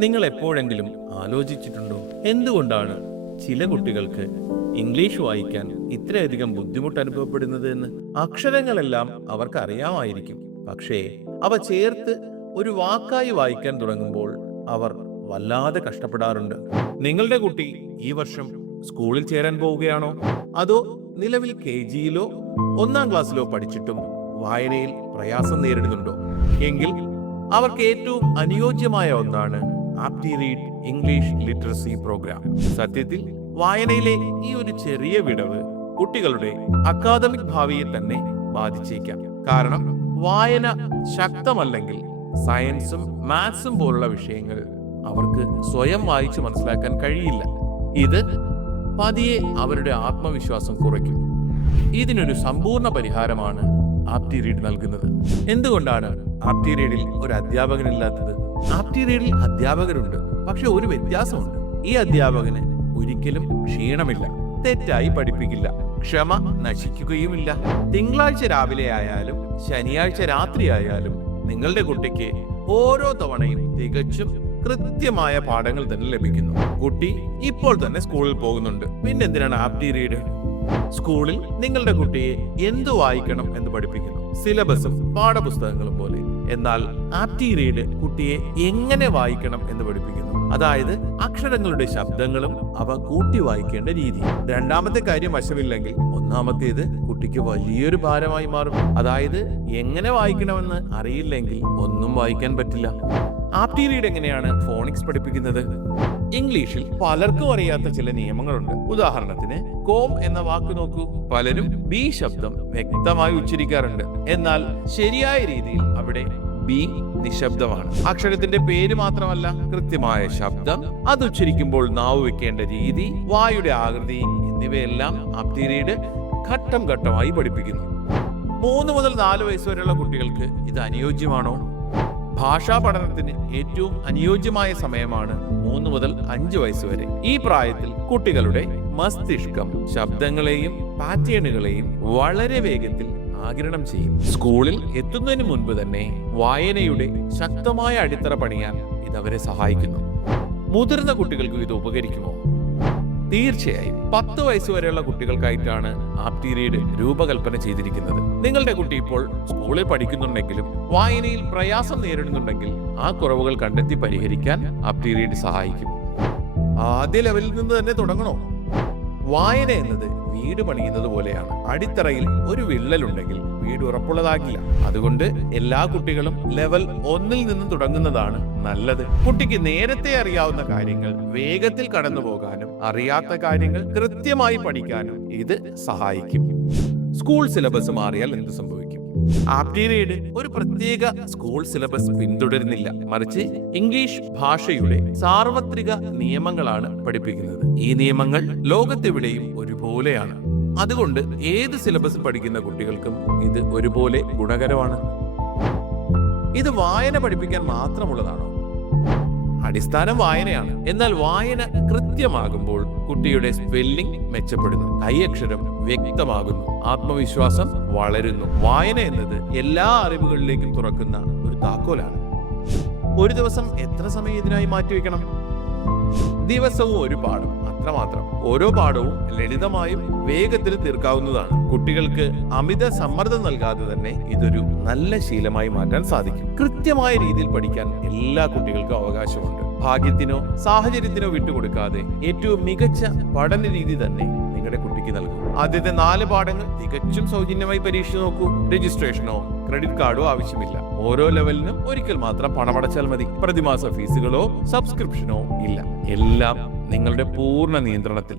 നിങ്ങൾ എപ്പോഴെങ്കിലും ആലോചിച്ചിട്ടുണ്ടോ എന്തുകൊണ്ടാണ് ചില കുട്ടികൾക്ക് ഇംഗ്ലീഷ് വായിക്കാൻ ഇത്രയധികം ബുദ്ധിമുട്ട് അനുഭവപ്പെടുന്നത് എന്ന്? അക്ഷരങ്ങളെല്ലാം അവർക്ക് അറിയാമായിരിക്കും, പക്ഷേ അവ ചേർത്ത് ഒരു വാക്കായി വായിക്കാൻ തുടങ്ങുമ്പോൾ അവർ വല്ലാതെ കഷ്ടപ്പെടാറുണ്ട്. നിങ്ങളുടെ കുട്ടി ഈ വർഷം സ്കൂളിൽ ചേരാൻ പോവുകയാണോ? അതോ നിലവിൽ KG-യിലോ 1-ാം ക്ലാസ്സിലോ പഠിച്ചിട്ടും വായനയിൽ പ്രയാസം നേരിടുന്നുണ്ടോ? എങ്കിൽ അവർക്ക് ഏറ്റവും അനുയോജ്യമായ ഒന്നാണ് ആപ്റ്റി റീഡ് ഇംഗ്ലീഷ് ലിറ്ററസി പ്രോഗ്രാം. സത്യത്തിൽ വായനയിലെ ഈ ഒരു ചെറിയ വിടവ് കുട്ടികളുടെ അക്കാദമിക് ഭാവിയെ തന്നെ ബാധിച്ചേക്കാം. കാരണം വായന ശക്തമല്ലെങ്കിൽ സയൻസും മാത്സും പോലുള്ള വിഷയങ്ങൾ അവർക്ക് സ്വയം വായിച്ച് മനസ്സിലാക്കാൻ കഴിയില്ല. ഇത് പതിയെ അവരുടെ ആത്മവിശ്വാസം കുറയ്ക്കും. ഇതിനൊരു സമ്പൂർണ്ണ പരിഹാരമാണ് ആപ്റ്റി റീഡ് നൽകുന്നത്. എന്തുകൊണ്ടാണ് ആപ്റ്റി റീഡിൽ ഒരു അധ്യാപകനില്ലാത്തത്? ആപ്റ്റി റീഡിൽ അധ്യാപകരുണ്ട്, പക്ഷെ ഒരു വ്യത്യാസമുണ്ട്. ഈ അധ്യാപകന് ഒരിക്കലും ക്ഷീണമില്ല, തെറ്റായി പഠിപ്പിക്കില്ല, ക്ഷമ നശിക്കുകയുമില്ല. തിങ്കളാഴ്ച രാവിലെ ആയാലും ശനിയാഴ്ച രാത്രി ആയാലും നിങ്ങളുടെ കുട്ടിക്ക് ഓരോ തവണയും തികച്ചും കൃത്യമായ പാഠങ്ങൾ തന്നെ ലഭിക്കുന്നു. കുട്ടി ഇപ്പോൾ തന്നെ സ്കൂളിൽ പോകുന്നുണ്ട്, പിന്നെന്തിനാണ് ആപ്റ്റി റീഡ്? സ്കൂളിൽ നിങ്ങളുടെ കുട്ടിയെ എന്തു വായിക്കണം എന്ന് പഠിപ്പിക്കുന്നു, സിലബസും പാഠപുസ്തകങ്ങളും പോലെ. എന്നാൽ ആപ്റ്റി റീഡ് കുട്ടിയെ എങ്ങനെ വായിക്കണം എന്ന് പഠിപ്പിക്കുന്നു. അതായത് അക്ഷരങ്ങളുടെ ശബ്ദങ്ങളും അവ കൂട്ടി വായിക്കേണ്ട രീതി. രണ്ടാമത്തെ കാര്യം വശമില്ലെങ്കിൽ ഒന്നാമത്തേത് കുട്ടിക്ക് വലിയൊരു ഭാരമായി മാറും. അതായത് എങ്ങനെ വായിക്കണമെന്ന് അറിയില്ലെങ്കിൽ ഒന്നും വായിക്കാൻ പറ്റില്ല. ആപ്റ്റി റീഡ് എങ്ങനെയാണ് ഫോണിക്സ് പഠിപ്പിക്കുന്നത്? ഇംഗ്ലീഷിൽ പലർക്കും അറിയാത്ത ചില നിയമങ്ങളുണ്ട്. ഉദാഹരണത്തിന് കോം എന്ന വാക്ക് നോക്കൂ. പലരും ബി ശബ്ദം വ്യക്തമായി ഉച്ചരിക്കാറുണ്ട്, എന്നാൽ ശരിയായ രീതിയിൽ അവിടെ ബി നിശബ്ദമാണ്. അക്ഷരത്തിന്റെ പേര് മാത്രമല്ല, കൃത്യമായ ശബ്ദം, അത് ഉച്ചരിക്കുമ്പോൾ നാവ് വെക്കേണ്ട രീതി, വായുടെ ആകൃതി എന്നിവയെല്ലാം ആപ്റ്റി റീഡ് ഘട്ടം ഘട്ടമായി പഠിപ്പിക്കുന്നു. 3 മുതൽ 4 വയസ്സ് വരെയുള്ള കുട്ടികൾക്ക് ഇത് അനുയോജ്യമാണോ? ഭാഷാ പഠനത്തിന് ഏറ്റവും അനുയോജ്യമായ സമയമാണ് 3 മുതൽ 5 വയസ്സ് വരെ. ഈ പ്രായത്തിൽ കുട്ടികളുടെ മസ്തിഷ്കം ശബ്ദങ്ങളെയും പാറ്റേണുകളെയും വളരെ വേഗത്തിൽ ആഗിരണം ചെയ്യും. സ്കൂളിൽ എത്തുന്നതിന് മുൻപ് തന്നെ വായനയുടെ ശക്തമായ അടിത്തറ പണിയാൻ ഇതവരെ സഹായിക്കുന്നു. മുതിർന്ന കുട്ടികൾക്ക് ഇത് ഉപകരിക്കുമോ? തീർച്ചയായും. 10 വയസ്സ് വരെയുള്ള കുട്ടികൾക്കായിട്ടാണ് ആപ്റ്റി റീഡ് രൂപകൽപ്പന ചെയ്തിരിക്കുന്നത്. നിങ്ങളുടെ കുട്ടി ഇപ്പോൾ സ്കൂളിൽ പഠിക്കുന്നുണ്ടെങ്കിലും വായനയിൽ പ്രയാസം നേരിടുന്നുണ്ടെങ്കിൽ ആ കുറവുകൾ കണ്ടെത്തി പരിഹരിക്കാൻ ആപ്റ്റി റീഡ് സഹായിക്കും. ആദ്യ ലെവലിൽ നിന്ന് തന്നെ തുടങ്ങണോ? വായന എന്നത് വീട് പണിയുന്നത് പോലെയാണ്. അടിത്തറയിൽ ഒരു വിള്ളലുണ്ടെങ്കിൽ വീട് ഉറപ്പുള്ളതാകില്ല. അതുകൊണ്ട് എല്ലാ കുട്ടികളും ലെവൽ 1-ൽ നിന്നും തുടങ്ങുന്നതാണ് നല്ലത്. കുട്ടിക്ക് നേരത്തെ അറിയാവുന്ന കാര്യങ്ങൾ വേഗത്തിൽ കടന്നു പോകാനും അറിയാത്ത കാര്യങ്ങൾ കൃത്യമായി പഠിക്കാനും ഇത് സഹായിക്കും. സ്കൂൾ സിലബസ് മാറിയാൽ എന്ത് സംഭവിക്കും? ആപ്റ്റി റീഡ് ഒരു പ്രത്യേക സ്കൂൾ സിലബസ് പിന്തുടരുന്നില്ല, മറിച്ച് ഇംഗ്ലീഷ് ഭാഷയുടെ സാർവത്രിക നിയമങ്ങളാണ് പഠിപ്പിക്കുന്നത്. ഈ നിയമങ്ങൾ ലോകത്തെവിടെയും ഒരുപോലെയാണ്. അതുകൊണ്ട് ഏത് സിലബസ് പഠിക്കുന്ന കുട്ടികൾക്കും ഇത് ഒരുപോലെ ഗുണകരമാണ്. ഇത് വായന പഠിപ്പിക്കാൻ മാത്രമുള്ളതാണോ? അടിസ്ഥാനം വായനയാണ്. എന്നാൽ വായന കൃത്യമാകുമ്പോൾ കുട്ടിയുടെ സ്പെല്ലിംഗ് മെച്ചപ്പെടുന്നു, കൈയക്ഷരം വ്യക്തമാകുന്നു, ആത്മവിശ്വാസം വളരുന്നു. വായന എന്നത് എല്ലാ അറിവുകളിലേക്കും തുറക്കുന്ന ഒരു താക്കോലാണ്. ഒരു ദിവസം എത്ര സമയം ഇതിനായി മാറ്റിവെക്കണം? ദിവസവും ഒരു പാഠം, അത്രമാത്രം. ഓരോ പാഠവും ലളിതമായും വേഗത്തിൽ തീർക്കാവുന്നതാണ്. കുട്ടികൾക്ക് അമിത സമ്മർദ്ദം നൽകാതെ തന്നെ ഇതൊരു നല്ല ശീലമായി മാറ്റാൻ സാധിക്കും. കൃത്യമായ രീതിയിൽ പഠിക്കാൻ എല്ലാ കുട്ടികൾക്കും അവകാശമുണ്ട്. ഭാഗ്യത്തിനോ സാഹചര്യത്തിനോ വിട്ടുകൊടുക്കാതെ ഏറ്റവും മികച്ച പഠന രീതി തന്നെ നിങ്ങളുടെ കുട്ടിക്ക് നൽകും. ആദ്യത്തെ 4 പാഠങ്ങൾ തികച്ചും സൗജന്യമായി പരീക്ഷിച്ചു നോക്കൂ. രജിസ്ട്രേഷനോ ക്രെഡിറ്റ് കാർഡോ ആവശ്യമില്ല. ഓരോ ലെവലിനും ഒരിക്കൽ മാത്രം പണമടച്ചാൽ മതി. പ്രതിമാസ ഫീസുകളോ സബ്സ്ക്രിപ്ഷനോ ഇല്ല. എല്ലാം നിങ്ങളുടെ പൂർണ്ണ നിയന്ത്രണത്തിൽ.